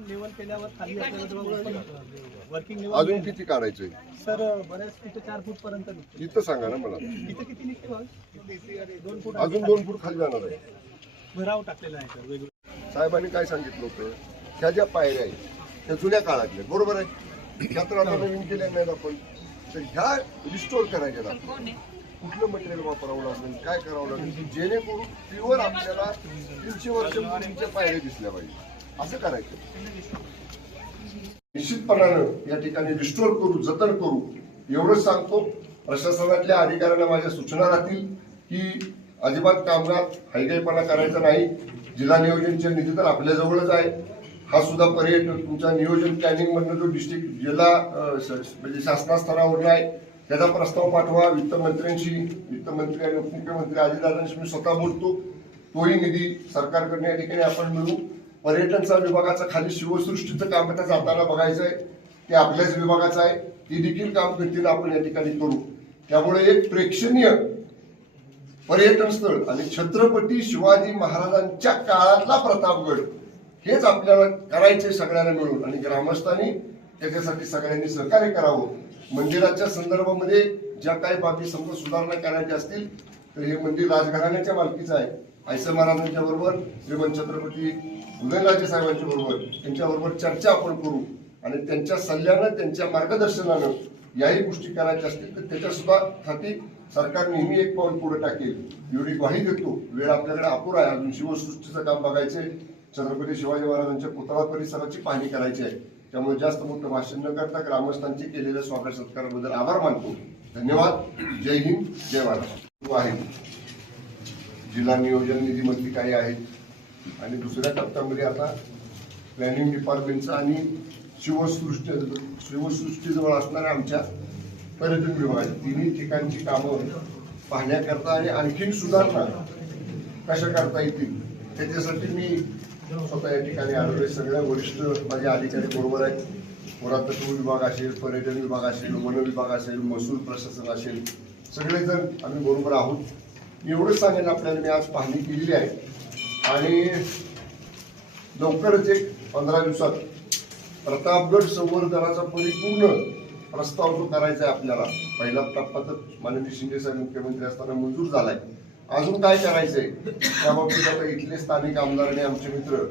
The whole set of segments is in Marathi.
पण लेवल केल्यावर खाली आपल्याला जेव्हा वर्किंग लेवल अजून किती काढायचंय? सर बऱ्याच तिथे चार फूट पर्यंत निघते तिथं सांगा ना मला. इथे किती निघते बघ? दोन फूट अजून दोन फूट खाली जाणार आहे. भराव टाकलेला आहे सर वेगळं. साहेबांनी काय सांगितलं होतं? ह्या ज्या पायऱ्या आहेत त्या जुन्या काळातल्या बरोबर आहे? ह्या तर आता नवीन केल्या नाहीत आपण. तर ह्या रिस्टोर करायच्या ना कुठलं मटेरियल वापरावं लागेल? काय करावं लागेल? जेणेकरून प्युअर आपल्याला तीनशे वर्षांपूर्वीच्या पायऱ्या दिसल्या पाहिजे. असं करायचं. निश्चितपणानं या ठिकाणी रिस्टोर करू जतन करू एवढंच सांगतो. प्रशासनातल्या अधिकाऱ्यांना माझ्या सूचना राहतील की अजिबात कामगार हायगाईपणा करायचा नाही. जिल्हा नियोजनचे निधी तर आपल्या जवळच आहे. हा सुद्धा पर्यटन तुमच्या नियोजन प्लॅनिंग मधनं जो डिस्ट्रिक्ट जिल्हा म्हणजे शासना स्तरावर आहे त्याचा प्रस्ताव पाठवा. वित्तमंत्र्यांशी वित्तमंत्री आणि उपमुख्यमंत्री अजितदादांशी मी स्वतः बोलतो. तोही निधी सरकारकडनं या ठिकाणी आपण मिळू. पर्यटनचा विभागाचा खाली शिवसृष्टीचं काम आता जाताना बघायचं आहे ते आपल्याच विभागाचं आहे ते देखील काम करतील आपण या ठिकाणी करू. त्यामुळे एक प्रेक्षणीय पर्यटन स्थळ आणि छत्रपती शिवाजी महाराजांच्या काळातला प्रतापगड हेच आपल्याला करायचे सगळ्यांना मिळून. आणि ग्रामस्थांनी त्याच्यासाठी सगळ्यांनी सहकार्य करावं. मंदिराच्या संदर्भामध्ये ज्या काही बाबी समजा सुधारणा करायच्या असतील तर हे मंदिर राजघराण्याच्या मालकीचं आहे. आयसा महाराजांच्या बरोबर श्रीमंत छत्रपती उदयनराजे साहेबांच्या बरोबर त्यांच्याबरोबर चर्चा आपण करू. आणि त्यांच्या सल्ल्यानं त्यांच्या मार्गदर्शनानं याही गोष्टी करायच्या असतील तर त्याच्या सुद्धा साठी सरकार नेहमी एक पाऊल पुढे टाकेल. एवढी ग्वाही देतो. वेळ आपल्याकडे अपुरा आहे. अजून शिवसृष्टीचं काम बघायचंय. छत्रपती शिवाजी महाराजांच्या पुतळा परिसराची पाहणी करायची आहे. त्यामुळे जास्त मोठं भाषण न करता ग्रामस्थांचे केलेल्या स्वागत सत्काराबद्दल आभार मानतो. धन्यवाद. जय हिंद. जय महाराष्ट्र. आहे. जिल्हा नियोजन निधीमधली काही आहेत आणि दुसऱ्या टप्प्यामध्ये आता प्लॅनिंग डिपार्टमेंटचं आणि शिवसृष्टी शिवसृष्टीजवळ असणाऱ्या आमच्या पर्यटन विभागाची तिन्ही ठिकाणची कामं पाहण्याकरता आणि आणखीन सुधारणा कशा करता येतील त्याच्यासाठी मी स्वतः या ठिकाणी आलेले सगळ्या वरिष्ठ माझे अधिकारी बरोबर आहेत. पुरातत्व विभाग असेल पर्यटन विभाग असेल वन विभाग असेल महसूल प्रशासन असेल सगळेजण आम्ही बरोबर आहोत. मी एवढंच सांगेन आपल्याला मी आज पाहणी केलेली आहे. आणि लवकरच एक पंधरा दिवसात प्रतापगड संवर्धनाचा परिपूर्ण प्रस्ताव जो करायचा आहे आपल्याला पहिला टप्पा तर माननीय शिंदे साहेब मुख्यमंत्री असताना मंजूर झालाय. अजून काय करायचंय? त्या बाबतीत आता इथले स्थानिक आमदार आणि आमचे मित्र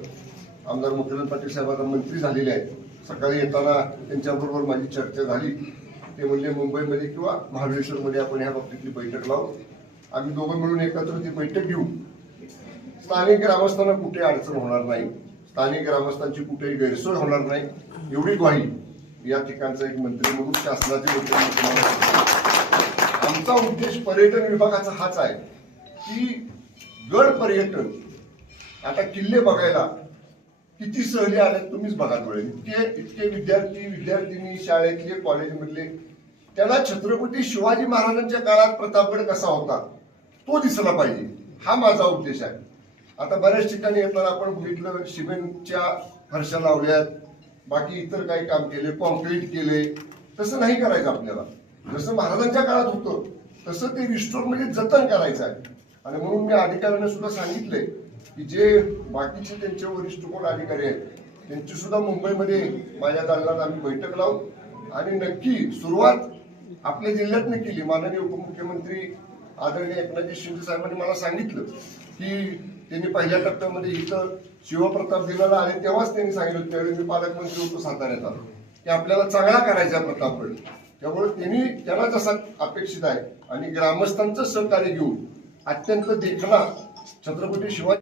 आमदार मुख्यमंत्री पाटील साहेब आता मंत्री झालेले आहेत. सकाळी येताना त्यांच्याबरोबर माझी चर्चा झाली. ते म्हणले मुंबईमध्ये किंवा महाबळेश्वरमध्ये आपण ह्या बाबतीतली बैठक लावू. आम्ही दोघं मिळून एकत्र ती बैठक घेऊ. स्थानिक ग्रामस्थांना कुठे अडचण होणार नाही. स्थानिक ग्रामस्थांची कुठेही गैरसोय होणार नाही. एवढी ग्वाही या ठिकाणचा एक मंत्री म्हणून शासनाचे मंत्री आमचा उद्देश पर्यटन विभागाचा हाच आहे की गड पर्यटन. आता किल्ले बघायला किती सहली आल्यात तुम्हीच बघा डोळे. इतके इतके विद्यार्थी विद्यार्थिनी शाळेतले कॉलेजमधले. त्याला छत्रपती शिवाजी महाराजांच्या काळात प्रतापगड कसा होता? तो दिसला पाहिजे. हा माझा उद्देश आहे. आता बऱ्याच ठिकाणी येताना आपण बघितलं सिमेंटच्या फरशा लावल्यात बाकी इतर काही काम केले कॉन्क्रीट केले. तसं नाही करायचं आपल्याला. जसं महाराजांच्या काळात होतं तसं ते रिस्टोर म्हणजे जतन करायचं आहे. आणि म्हणून मी अधिकाऱ्यांना सुद्धा सांगितले की जे बाकीचे त्यांचे वरिष्ठ कोण अधिकारी आहेत त्यांची सुद्धा मुंबईमध्ये माझ्या दालनात आम्ही बैठक लावू. आणि नक्की सुरुवात आपल्या जिल्ह्यातनं केली. माननीय उपमुख्यमंत्री आदरणीय एकनाथजी शिंदे साहेबांनी मला सांगितलं की त्यांनी पहिल्या टप्प्यामध्ये इथं शिवप्रताप दिनाला आले तेव्हाच त्यांनी सांगितलं त्यावेळी मी पालकमंत्री होतो साताऱ्यात आलो. की आपल्याला चांगला करायचा आहे प्रतापगड त्यामुळे त्यांनी त्याला जसा अपेक्षित आहे आणि ग्रामस्थांचं सहकार्य घेऊन अत्यंत देखणा छत्रपती शिवाजी